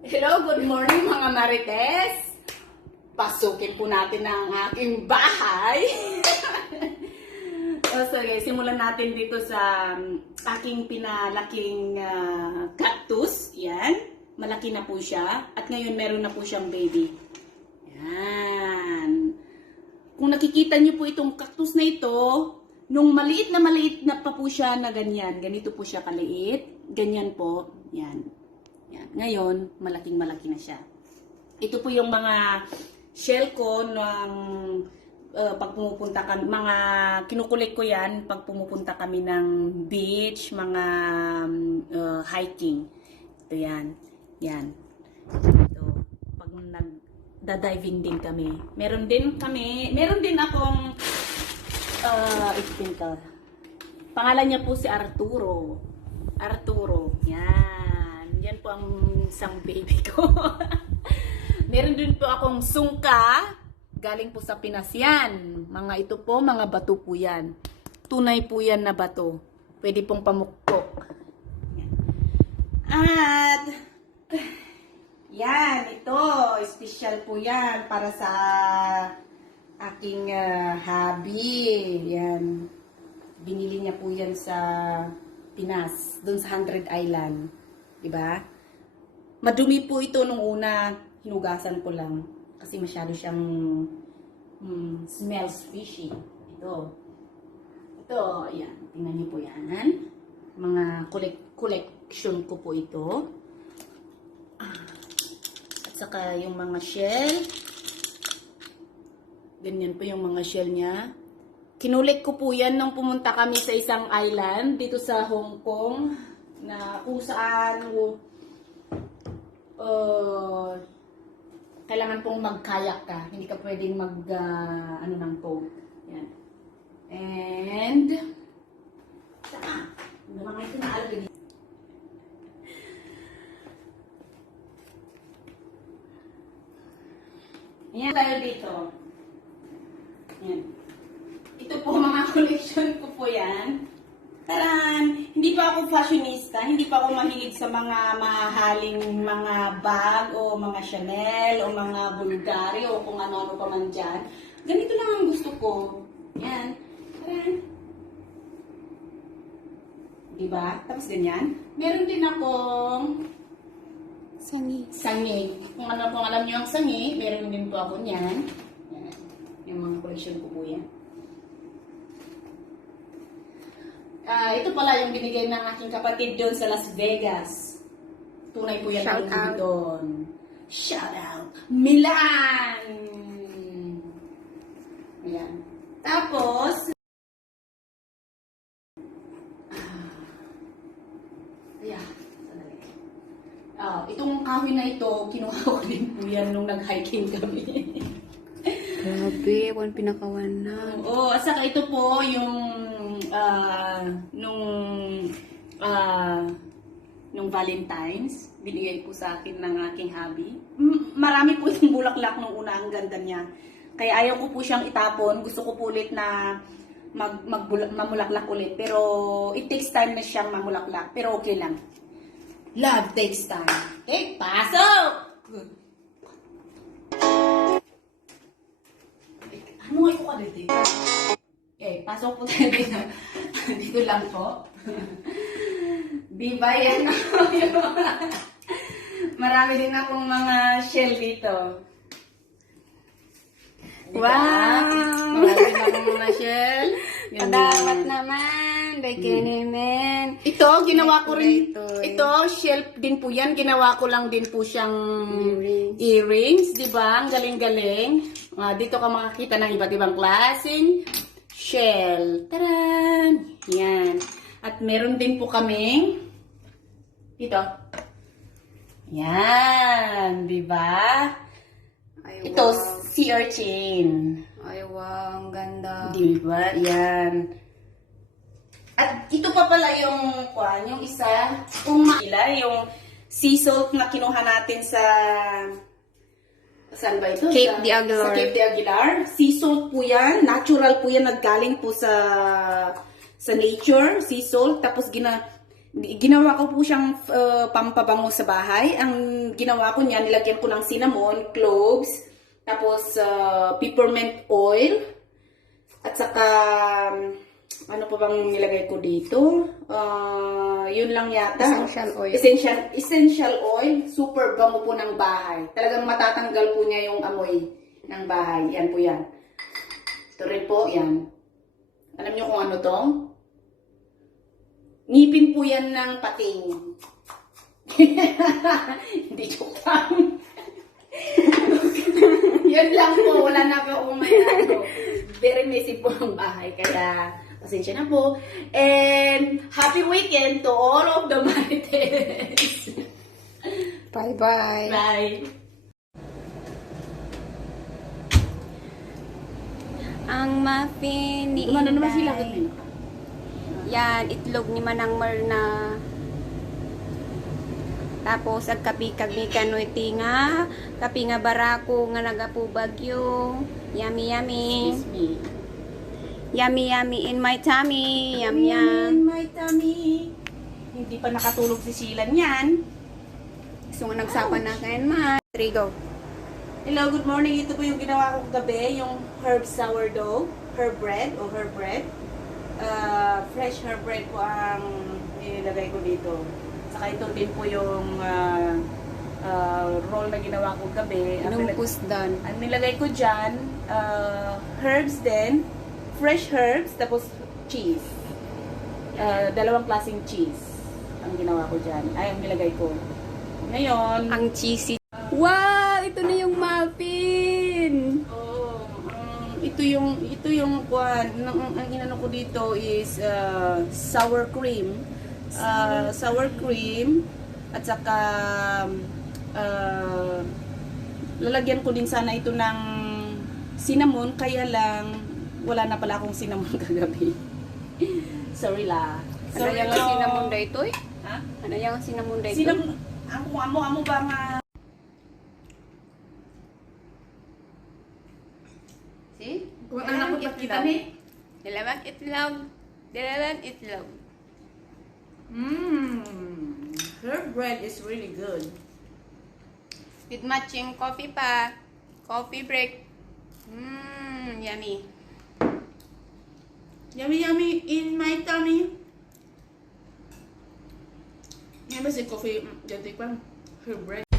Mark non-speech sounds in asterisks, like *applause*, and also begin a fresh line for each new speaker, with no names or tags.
Hello, good morning mga Marites! Pasukin po natin ang aking bahay. *laughs* o sige, simulan natin dito sa um, aking pinalaking ah, cactus. Yan. Malaki na po siya. At ngayon meron na po siyang baby. Yan. Kung nakikita niyo po itong cactus na ito, nung maliit na maliit na pa po siya na ganyan, ganito po siya kaliit, ganyan po, yan. Yan. Ngayon, malaking malaki na siya. Ito po yung mga shell ko ng uh, pag pumupunta kami, mga kinukulit ko yan pag pumupunta kami ng beach, mga um, uh, hiking. Ito yan. Yan. Ito. Pag nag-diving din kami. Meron din kami, meron din akong uh, itin ka. Pangalan niya po si Arturo. Arturo. Yan. Yan po ang isang baby ko. *laughs* Meron din po akong sungka. Galing po sa Pinas yan. Mga ito po, mga bato po yan. Tunay po yan na bato. Pwede pong pamukpok. Yan. At, yan, ito. Special po yan para sa aking ah, hubby. Yan. Binili niya po yan sa Pinas, doon sa 100 Island. 'Di ba? Madumi po ito nung una, hinugasan ko lang kasi masyado siyang mm, smells fishy. Ito. Ito, ayan. Tingnan niyo po yan. Mga collect collection ko po ito. At saka yung mga shell. Ganyan po yung mga shell niya. Kinulit ko po yan nung pumunta kami sa isang island dito sa Hong Kong na kung saan uh, kailangan pong magkayak ka. Hindi ka pwedeng mag ah, ano ng boat. Yan. And saka, ano mga ito na already. Yan tayo dito. Yan. Ito po mga *laughs* collection ko po yan. Taran! Hindi pa ako fashionista, hindi pa ako mahilig sa mga mahaling mga bag o mga Chanel o mga Bulgari o kung ano-ano pa man dyan. Ganito lang ang gusto ko. Yan. Taran! Diba? Tapos ganyan. Meron din akong
Sangi.
sangi. Kung ano kung alam niyo ang sangi, meron din po ako niyan. Yan. Yung mga collection ko po yan. Ah, ito pala yung binigay ng aking kapatid doon sa Las Vegas. Tunay po yan
Shout out.
doon. Shout out! Milan! Ayan. Tapos, ah, ayan. Sandali. Ah, itong kahoy na ito, kinuha ko din po yan nung nag-hiking kami.
Grabe, one pinakawan na.
Oo, at saka ito po yung ah, nung ah, nung Valentine's, binigay po sa akin ng aking hubby. M- marami po yung bulaklak nung una, ang ganda niya. Kaya ayaw ko po siyang itapon. Gusto ko po ulit na mag, magbula- mamulaklak ulit. Pero it takes time na siyang mamulaklak. Pero okay lang. Love takes time. Take pasok! Ano nga ko ka dito? Okay, pasok po tayo dito. *laughs* dito lang po. Di ba yan? Marami din akong mga shell dito. Di ba?
Wow!
Marami din akong mga shell. *laughs* Yan.
Padamat naman, bikini men.
Ito, ginawa ko rin.
Ito,
Ito, shelf din po yan. Ginawa ko lang din po siyang
Earrings.
earrings. Di ba? Ang galing-galing. Ah, dito ka makakita ng iba't ibang klaseng shell. Taran! Yan. At meron din po kaming ito. Yan. Di ba?
Ay,
Ito,
wow.
sea urchin.
Ay, wow, ang ganda.
Di ba? Yan. At ito pa pala yung, kwan, yung isa, kung yung sea salt na kinuha natin sa, saan ba ito?
Cape
sa,
de Aguilar.
Sa Cape de Aguilar. Sea salt po yan. Natural po yan. Naggaling po sa, sa nature, sea salt. Tapos gina, Ginawa ko po siyang uh, pampabango sa bahay. Ang ginawa ko niya, nilagyan ko ng cinnamon, cloves, tapos uh, peppermint oil, at saka, um, ano pa bang nilagay ko dito? Uh, yun lang yata.
Essential oil.
Essential, essential oil. Super bango po ng bahay. Talagang matatanggal po niya yung amoy ng bahay. Yan po yan. Ito rin po, yan. Alam niyo kung ano to? Ngipin po yan ng pating. *laughs* Hindi joke lang. *laughs* Yan lang po. Wala na po akong may ano. Very messy po ang bahay. Kaya, pasensya na po. And, happy weekend to all of the *laughs* Marites.
Bye-bye.
Bye.
Ang muffin ni
Gumano naman
Inday.
sila.
Yan, itlog ni Manang Marna. Tapos, ag kapi kami kanoy tinga. Kapi nga barako nga nagapu bagyo. Yummy, yummy.
Excuse me.
Yummy, yummy in my tummy. Yum,
In
yum.
my tummy. Hindi pa nakatulog si Sheila niyan.
So, nga nagsapa na kayo man. Three, go.
Hello, good morning. Ito po yung ginawa ko gabi, yung herb sourdough, herb bread o herb bread. Uh, fresh herb bread po ang nilagay ko dito. Saka ito din po yung uh, uh, roll na ginawa ko gabi.
Anong pusdan?
ang nilagay ko dyan, uh, herbs din, fresh herbs, tapos cheese. Uh, dalawang klaseng cheese ang ginawa ko dyan. Ay, ang nilagay ko. Ngayon,
Ang cheesy. Wow! Ito na yung muffin!
Oh, um, ito yung ito yung kwan, ang, ang inano ko dito is uh, sour cream. Uh, sour cream at saka uh, lalagyan ko din sana ito ng cinnamon kaya lang wala na pala akong cinnamon *laughs* kagabi. Sorry la.
Ano yung cinnamon day to eh?
Ha?
Ano yung cinnamon day to?
Cinnamon amo amo amo ba nga See? Kung ano ko kita ni
Dalawang itlog. Dalawang itlog.
Mmm, her bread is really good.
With matching coffee pa. Coffee break. Mmm, yummy.
Yummy, yummy in my tummy. Yan ba si coffee, ganti pa, her bread.